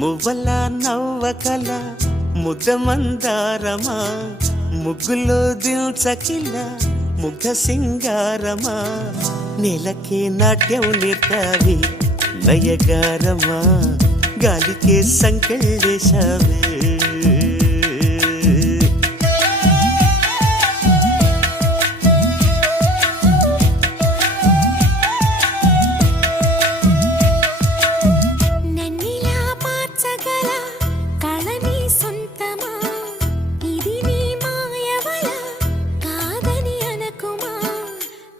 మువ్వల నవ్వకల ముద్ద మందారమా ముగ్గులో దిల్చకిల ముగ్ధ సింగారమా నేలకే నాట్యం నేర్తావి నయగారమా గాలికే సంకెళ్ళేశావే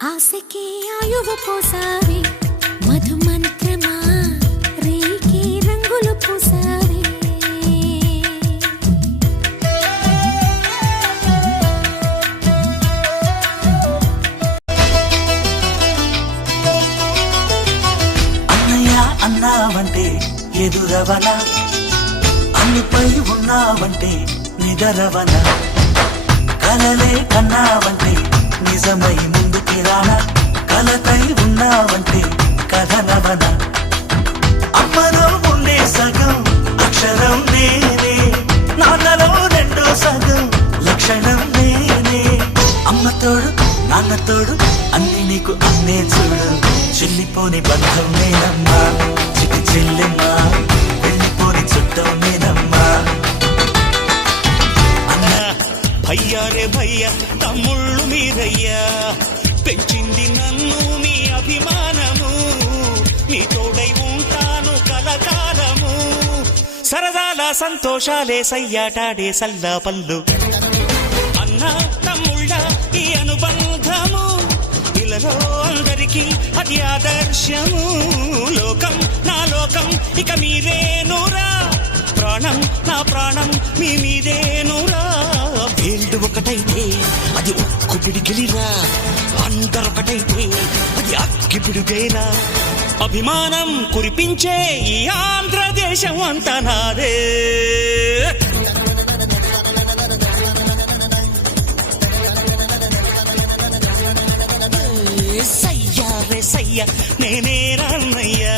ఆశకే ఆయువు పోసావే మధు మంత్రమా రేకే రంగులు పోసావే అన్నయ్య అన్నావంటే ఎదురవన అన్నిపై ఉన్నావంటే నిదరవన కలలే కన్నావంటే నిజమై ముందుకి రానా కలతై ఉన్నావంటే కథనవన అమ్మలో ఉండే సగం అక్షరం నేనే నాన్నలో రెండో సగం లక్షణం నేనే అమ్మతోడు నాన్నతోడు అన్ని నీకు అన్నే చూడు చెల్లిపోని బంధం నేనమ్మా చిటి చెల్లెమ్మా వెళ్ళిపోని చుట్టం నేనమ్మా భయ్యా రే భయ్యా తమ్ముళ్ళు మీరయ్యా పెంచింది నన్ను మీ అభిమానము మీ తోడై ఉంటాను కలకాలము సరదాల సంతోషాలే సయ్యాటాడే సల్లా పల్లు అన్న తమ్ముళ్ళ ఈ అనుబంధము ఇలలో అందరికీ అది ఆదర్శము లోకం నా లోకం ఇక మీరేనురా ప్రాణం నా ప్రాణం మీ మీదేనురా వేళ్ళు ఒకటైతే అది ఉక్కు పిడికిలిరా అందరొకటైతే అది అక్కి పిడుగైనా అభిమానం కురిపించే ఈ ఆంధ్రదేశం అంతా నాదే సయ్యా రే సయ్యా నేనే రాన్నయ్యా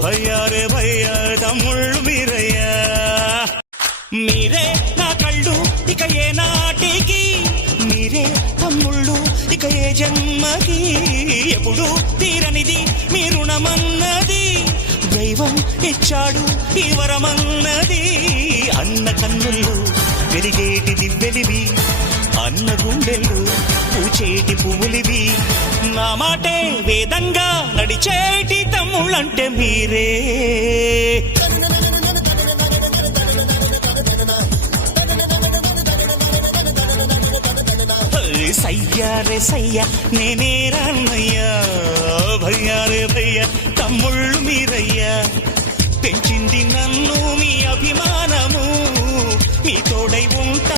భయ్యా రే భయ్యా తమ్ముళ్ళు మీరయ్యా మీరే నా కళ్ళు ఇక ఏ నాటికి మీరే తమ్ముళ్ళు ఇక ఏ జన్మకి ఎప్పుడు తీరనిది మీ రుణమన్నది దైవం ఇచ్చాడు ఈ వరమన్నది అన్న కన్నుల్లో వెలిగేటి దివ్వెలివి అన్న గుండెల్లో పూచేటి పువ్వులివి నా మాటే వేదంగా నడిచేటి తమ్ముళ్ళంటే మీరే సయ్యా రే సయ్యా నేనే రాన్నయ్యా భయ్యా రే భయ్యా తమ్ముళ్ళు మీరయ్యా పెంచింది నన్ను మీ అభిమానము మీ తోడై ఉంటా